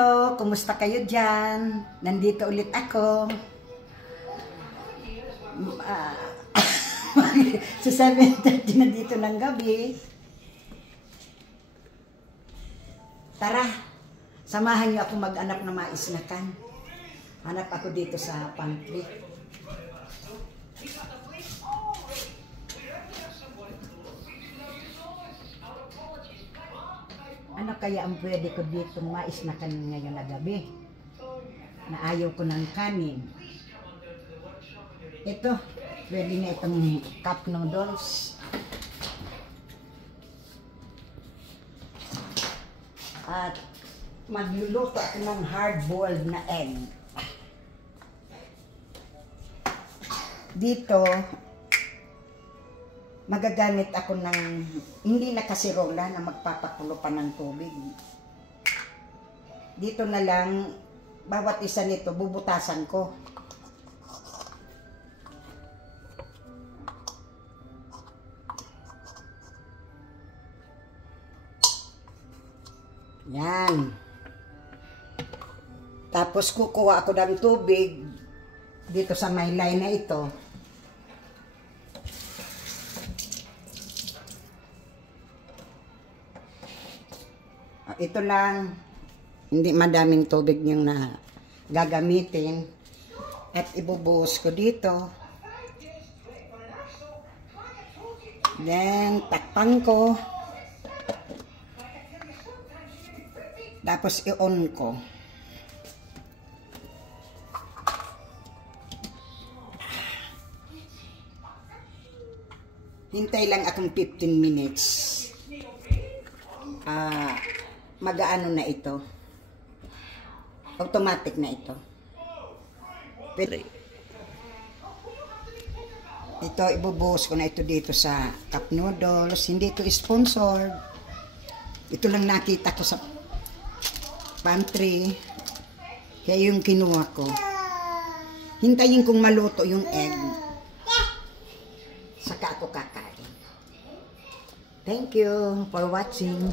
Hello, kumusta kayo dyan? Nandito ulit ako. Sa 7:30 na dito ng gabi. Tara, samahan niyo ako mag-anak ng mais na kan. Hanap ako dito sa pantry. Ano kaya ang pwede ko dito mais na kanin ngayon na gabi? Na ayaw ko ng kanin. Ito, pwede na itong cup noodles. At magluluto ako ng hard-boiled na egg. Dito, magagamit ako ng hindi na kasirola na magpapakulo pa ng tubig. Dito na lang, bawat isa nito, bubutasan ko. Yan. Tapos kukuha ako ng tubig dito sa may line na ito. Ito lang, hindi madaming tubig niyang na gagamitin. At ibubuhos ko dito. Then, takpan ko. Tapos, i-on ko. Hintay lang akong 15 minutes. Mag-aano na ito. Automatic na ito. Ito, ibubuhos ko na ito dito sa cup noodles. Hindi ito sponsored. Ito lang nakita ko sa pantry. Kaya yung kinuha ko. Hintayin kong maluto yung egg. Saka ako kakain. Thank you for watching.